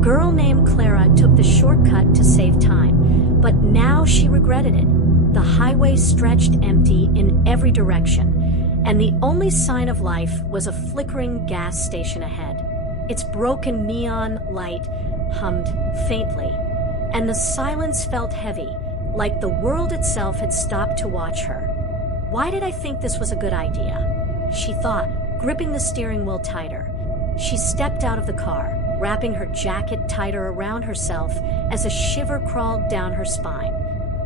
girl named Clara took the shortcut to save time, but now she regretted it. The highway stretched empty in every direction, and the only sign of life was a flickering gas station ahead. Its broken neon light hummed faintly, and the silence felt heavy, like the world itself had stopped to watch her. Why did I think this was a good idea? She thought, gripping the steering wheel tighter. She stepped out of the car, wrapping her jacket tighter around herself as a shiver crawled down her spine.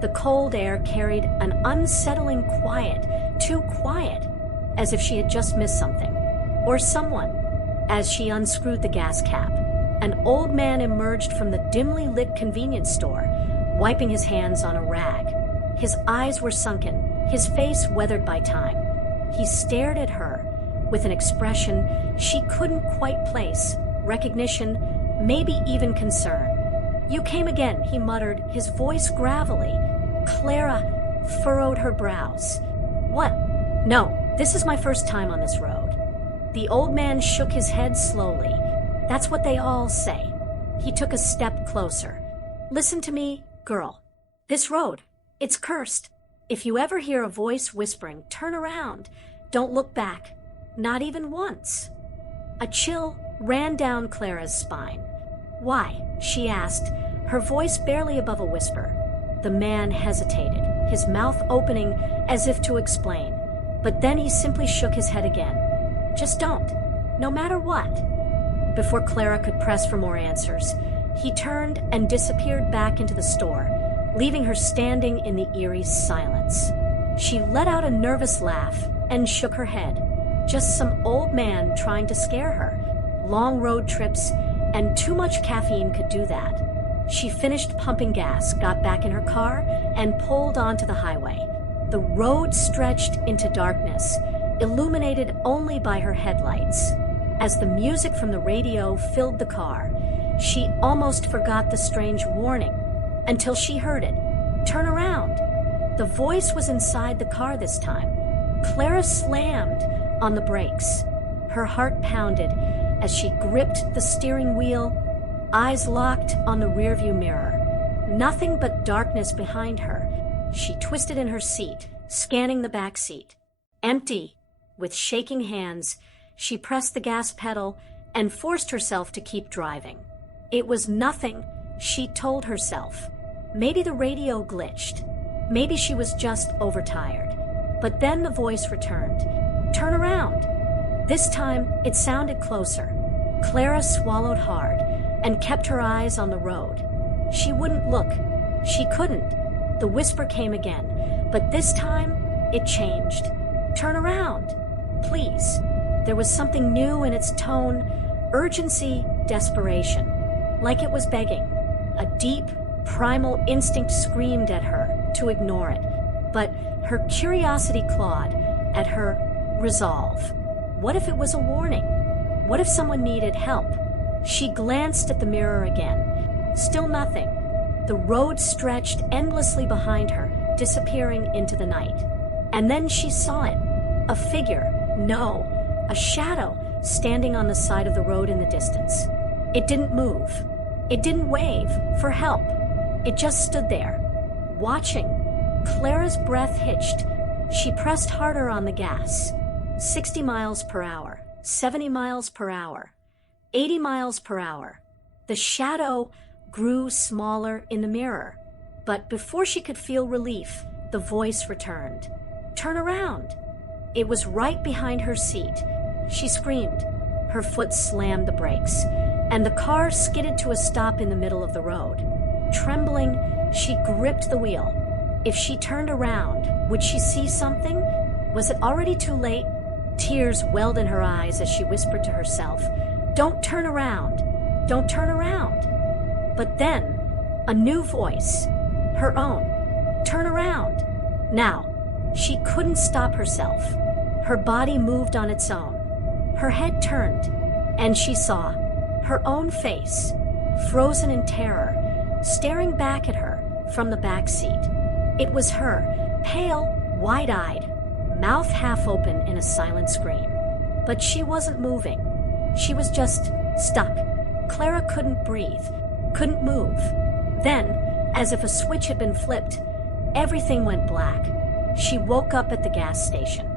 The cold air carried an unsettling quiet, too quiet, as if she had just missed something, or someone. As she unscrewed the gas cap, an old man emerged from the dimly lit convenience store, wiping his hands on a rag. His eyes were sunken, his face weathered by time. He stared at her with an expression she couldn't quite place, recognition, maybe even concern. "You came again," he muttered, his voice gravelly. Clara furrowed her brows. "What? No, this is my first time on this road." The old man shook his head slowly. "That's what they all say." He took a step closer. "Listen to me, girl. This road, it's cursed. If you ever hear a voice whispering, turn around. Don't look back. Not even once." A chill ran down Clara's spine. "Why?" she asked, her voice barely above a whisper. The man hesitated, his mouth opening as if to explain. But then he simply shook his head again. "Just don't, no matter what." Before Clara could press for more answers, he turned and disappeared back into the store, leaving her standing in the eerie silence. She let out a nervous laugh and shook her head. Just some old man trying to scare her. Long road trips and too much caffeine could do that. She finished pumping gas, got back in her car, and pulled onto the highway. The road stretched into darkness, illuminated only by her headlights. As the music from the radio filled the car, she almost forgot the strange warning until she heard it. "Turn around." The voice was inside the car this time. Clara slammed on the brakes. Her heart pounded as she gripped the steering wheel, eyes locked on the rearview mirror. Nothing but darkness behind her. She twisted in her seat, scanning the back seat. Empty. With shaking hands, she pressed the gas pedal and forced herself to keep driving. It was nothing, she told herself. Maybe the radio glitched. Maybe she was just overtired. But then the voice returned. "Turn around." This time, it sounded closer. Clara swallowed hard and kept her eyes on the road. She wouldn't look. She couldn't. The whisper came again, but this time, it changed. "Turn around, please." There was something new in its tone, urgency, desperation, like it was begging. A deep, primal instinct screamed at her to ignore it, but her curiosity clawed at her resolve. What if it was a warning? What if someone needed help? She glanced at the mirror again. Still nothing. The road stretched endlessly behind her, disappearing into the night. And then she saw it. A figure, no, a shadow, standing on the side of the road in the distance. It didn't move. It didn't wave for help. It just stood there, watching. Clara's breath hitched. She pressed harder on the gas. 60 miles per hour, 70 miles per hour, 80 miles per hour. The shadow grew smaller in the mirror. But before she could feel relief, the voice returned. "Turn around." It was right behind her seat. She screamed. Her foot slammed the brakes, and the car skidded to a stop in the middle of the road. Trembling, she gripped the wheel. If she turned around, would she see something? Was it already too late? Tears welled in her eyes as she whispered to herself, "Don't turn around. Don't turn around." But then, a new voice, her own. "Turn around." Now, she couldn't stop herself. Her body moved on its own. Her head turned, and she saw her own face, frozen in terror, staring back at her from the back seat. It was her, pale, wide-eyed, mouth half open in a silent scream. But she wasn't moving. She was just stuck, Clara couldn't breathe, couldn't move. Then, as if a switch had been flipped, everything went black. She woke up at the gas station.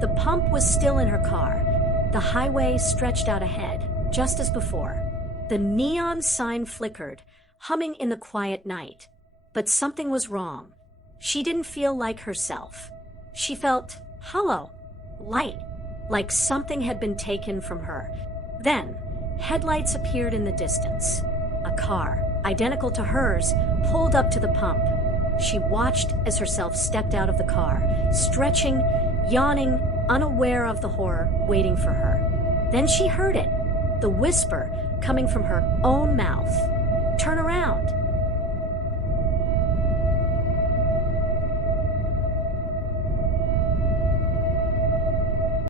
The pump was still in her car. The highway stretched out ahead, just as before. The neon sign flickered, humming in the quiet night. But something was wrong. She didn't feel like herself. She felt hollow, light, like something had been taken from her. Then, headlights appeared in the distance. A car, identical to hers, pulled up to the pump. She watched as herself stepped out of the car, stretching, yawning, unaware of the horror waiting for her. Then she heard it, the whisper coming from her own mouth. "Turn around.